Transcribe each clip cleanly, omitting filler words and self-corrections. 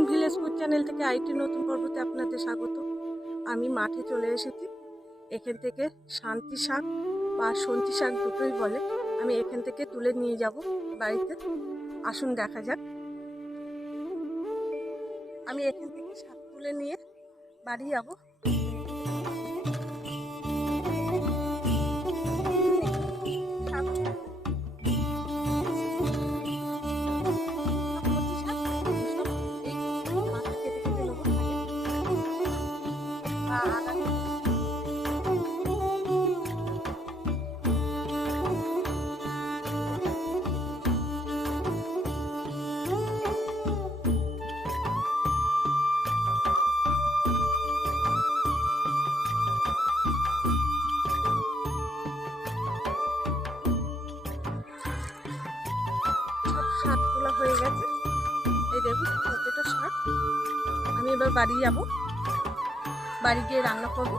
Sundarban village food channel থেকে IT নতুন পর্বতে আপনাদের স্বাগত। আমি মাঠে চলে এসেছি। এখান থেকে শান্তি শাক বা সঞ্চি শাক দুটোই বলে। আমি এখান থেকে তুলে নিয়ে যাব বাড়িতে। আসুন দেখা যাক। আমি এখান থেকে শাক তুলে নিয়ে বাড়ি যাব। শাক তোলা হয়ে গেছে, এই দেখুন কতটা শাক। আমি এবার বাড়ি যাব, বাড়ি গিয়ে রান্না করব।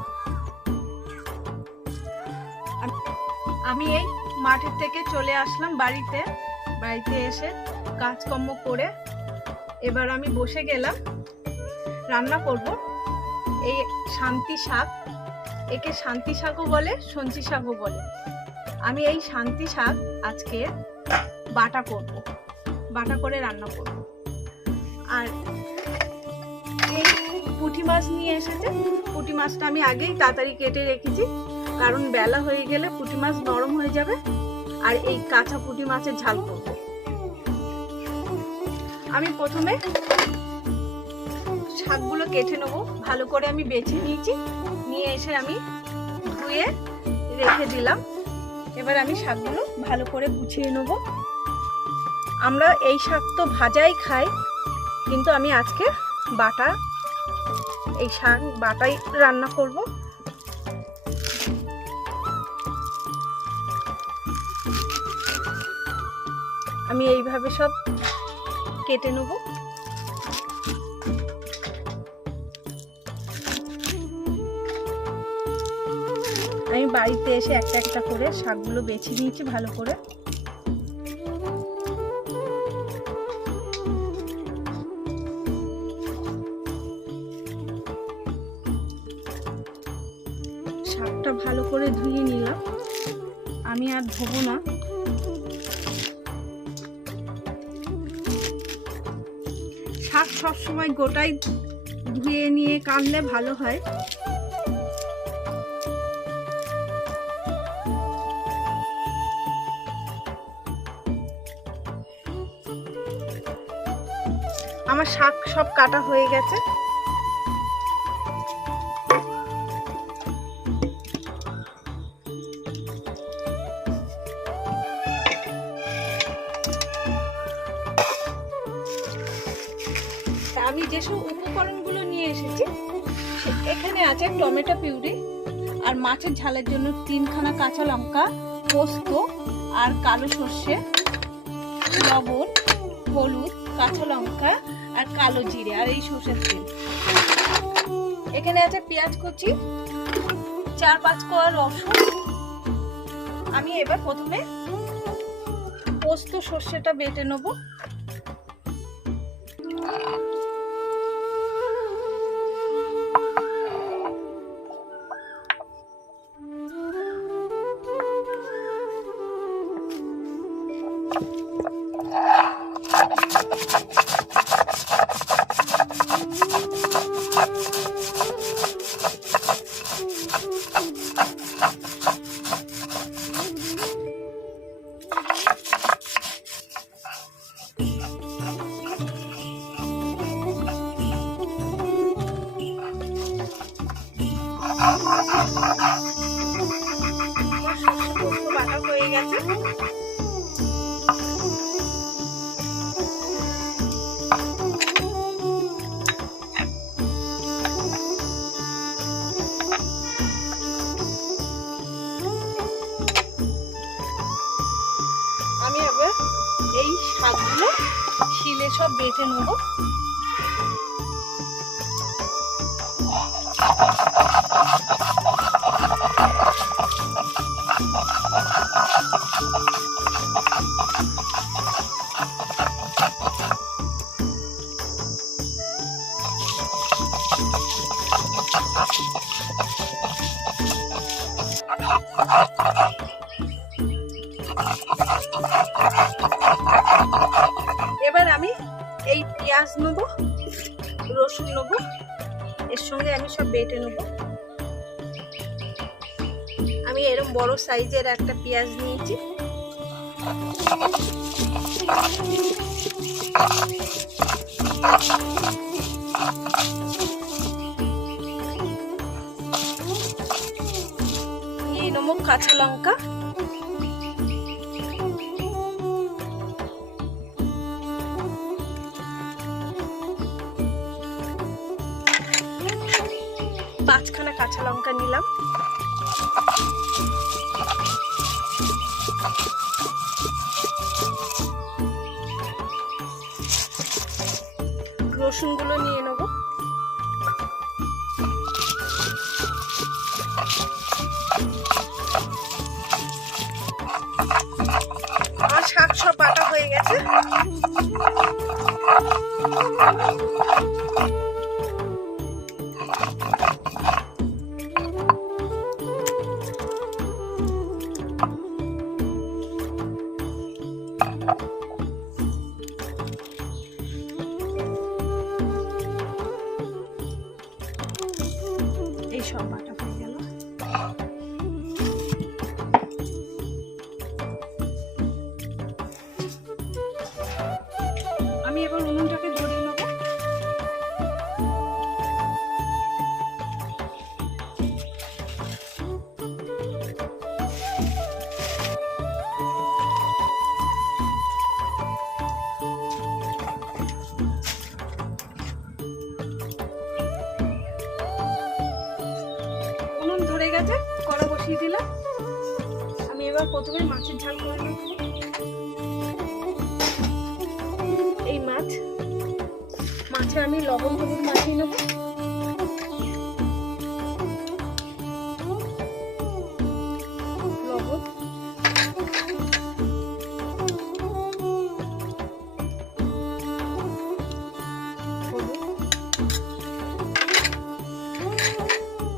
আমি এই মাঠের থেকে চলে আসলাম বাড়িতে এসে কাজকর্ম করে এবার আমি বসে গেলাম রান্না করব। এই শান্তি শাক, একে শান্তি শাকও বলে, সঞ্চি শাকও বলে। আমি এই শান্তি শাক আজকে বাটা করে রান্না করব। আর এই পুঁটি মাছ নিয়ে এসেছে। পুঁটি মাছটা আমি আগেই তাড়াতাড়ি কেটে রেখেছি, কারণ বেলা হয়ে গেলে পুঁটি মাছ নরম হয়ে যাবে। আর এই কাঁচা পুঁটি মাছের ঝাল করব। আমি প্রথমে শাকগুলো কেটে নেব। ভালো করে আমি বেছে নিয়েছি, নিয়ে এসে আমি ধুয়ে রেখে দিলাম। এবার আমি শাকগুলো ভালো করে কুচিয়ে নেব। আমরা এই শাক তো ভাজাই খাই, কিন্তু আমি আজকে এই শাক বাটাই রান্না করব। আমি এইভাবে সব কেটে নেব। আমি বাড়িতে এসে একটা একটা করে শাকগুলো বেছে নিয়েছি ভালো করে। শাকটা ভালো করে ধুয়ে নিলাম, আমি আর ধোবো না। শাক সবসময় গোটাই ধুয়ে নিয়ে কাটলে ভালো হয়। আমার শাক সব কাটা হয়ে গেছে। আমি যেসব উপকরণগুলো নিয়ে এসেছি, এখানে আছে টমেটো পিউরি, আর মাছের ঝালের জন্য 3খানা কাঁচা লঙ্কা, পোস্ত আর কালো সর্ষে, লবণ, হলুদ, কাঁচা লঙ্কা আর কালো জিরে, আর এই সর্ষের তেল। এখানে আছে পেঁয়াজ কুচি, 4-5 কোয়া রসুন। আমি এবার প্রথমে পোস্ত সর্ষেটা বেটে নেব। বাটা হয়ে গেছে। আমি এবার এই শাকগুলো শিলে সব বেটে নেব। এবার আমি এই পেঁয়াজ নেব, রসুন নেব, এর সঙ্গে আমি সব বেটে নেব। আমি এরকম বড় সাইজের একটা পেঁয়াজ নিয়েছি। নিয়ে নেব কাঁচা লঙ্কা, পাঁচখানা কাঁচা লঙ্কা নিলাম। রসুনগুলো নিয়ে নেব। আর শাক সব বাটা হয়ে গেছে। এই সব বাটা হয়ে গেল। আমি এবার উনুনটাকে ধরিয়ে নেব। উনুন ধরে গেছে, কড়া বসিয়ে দিলাম। আমি এবার প্রথমে মাছের ঝাল করে নেব। এই মাছে আমি লবণ হলুদ মাখিয়ে নেব। লবণ,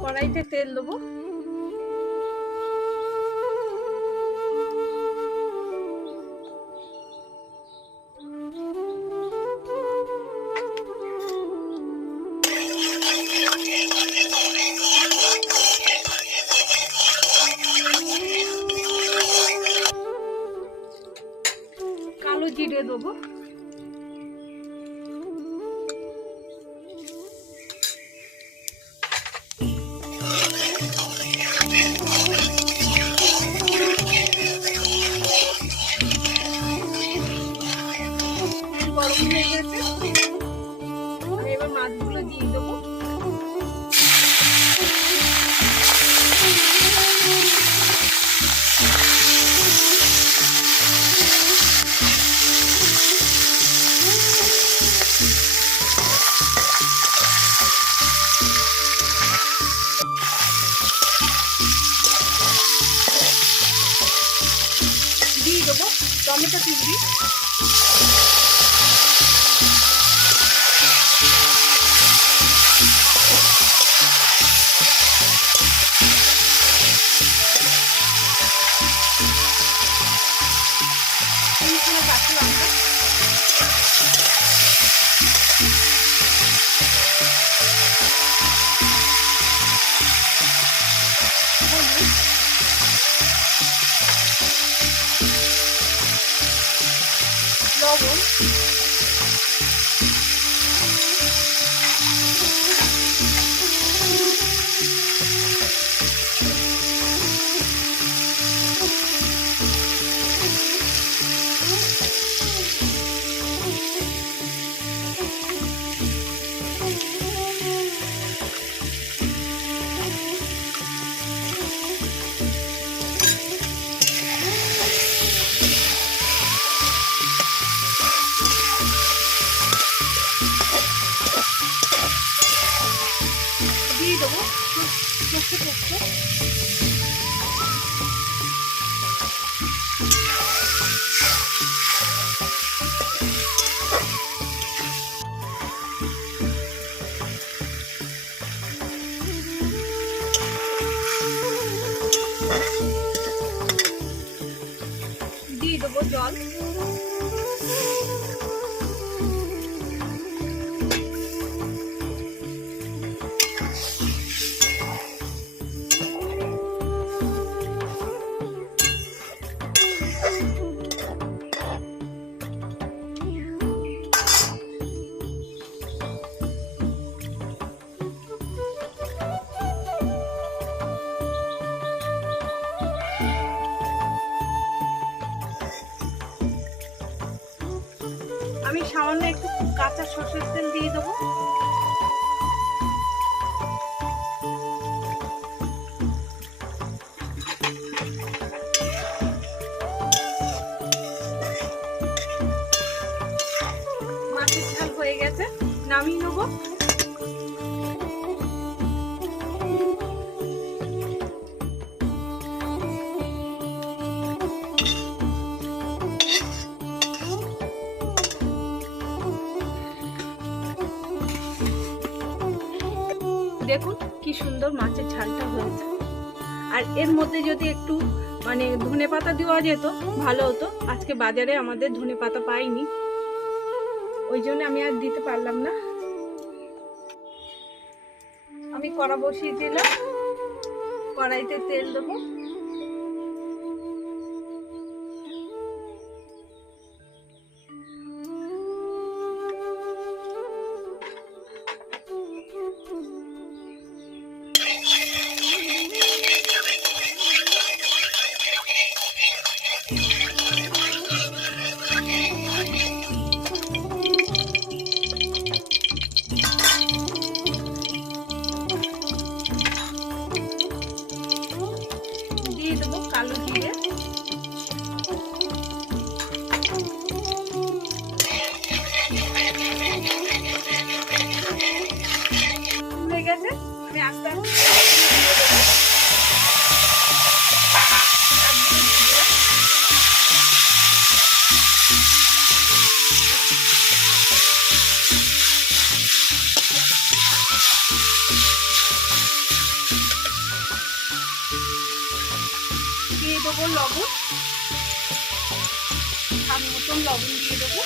কড়াইতে তেল দেবো। কালো জিরে দেবো। গরম হয়ে গেছে, আমি এবার মাছগুলো দিয়ে দেবো। দিয়ে দেবো টমেটো পিউরি। কাঁচা লঙ্কা, জল। আমি সামান্য একটু কাঁচা সরষের তেল দিয়ে দেবো। মাছের ঝাল হয়ে গেছে, নামিয়ে নেবো। দেখুন কি সুন্দর মাছের ঝালটা হয়েছে। আর এর মধ্যে যদি একটু মানে ধনেপাতা দেওয়া যেত ভালো হতো। আজকে বাজারে আমাদের ধনেপাতা পাইনি, ওই জন্য আমি আর দিতে পারলাম না। আমি কড়া বসিয়ে দিলাম, কড়াইতে তেল দেবো। দিয়ে দেবো কালো জিরে, হয়ে গেছে। আমি আস্তে আস্তে দিয়ে দেবো লবণ, স্বাদ মতন লবণ দিয়ে দেবো।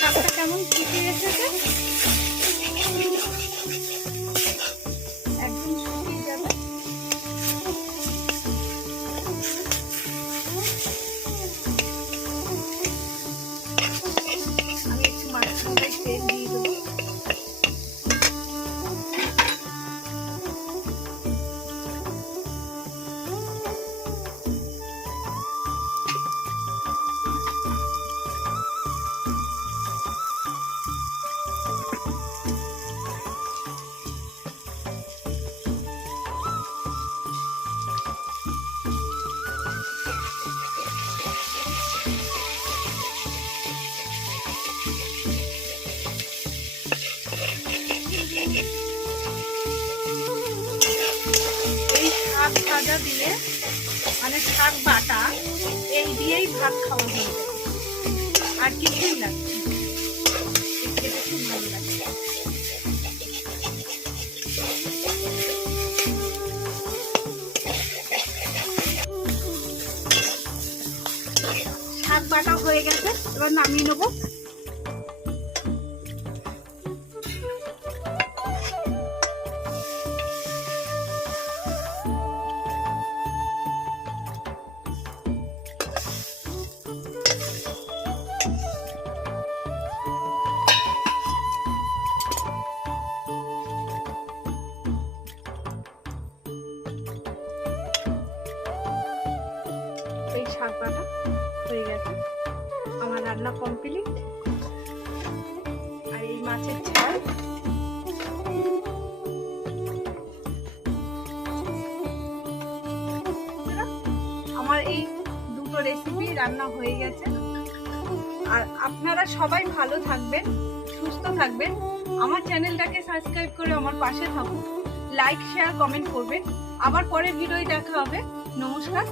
শাকটা কেমন ফুটে এসেছে, একদম শুকিয়ে যাবে। আমি একটু মাছের তেল দিয়ে দেবো। এই শাক ভাজা দিয়ে মানে শাক বাটা এই দিয়েই ভাত খাওয়া হয়ে যাবে, আর কিছুই লাগবে। খেতে খুব ভালো লাগে। শাক বাটা হয়ে গেছে, এবার নামিয়ে নেবো। এই শাক বাটা হয়ে গেছে, আমার রান্না কমপ্লিট। আর এই মাছের ঝাল, আমার এই দুটো রেসিপি রান্না হয়ে গেছে। আর আপনারা সবাই ভালো থাকবেন, সুস্থ থাকবেন। আমার চ্যানেলটাকে সাবস্ক্রাইব করে আমার পাশে থাকুন। লাইক শেয়ার কমেন্ট করবেন। আবার পরের ভিডিওয় দেখা হবে। নমস্কার।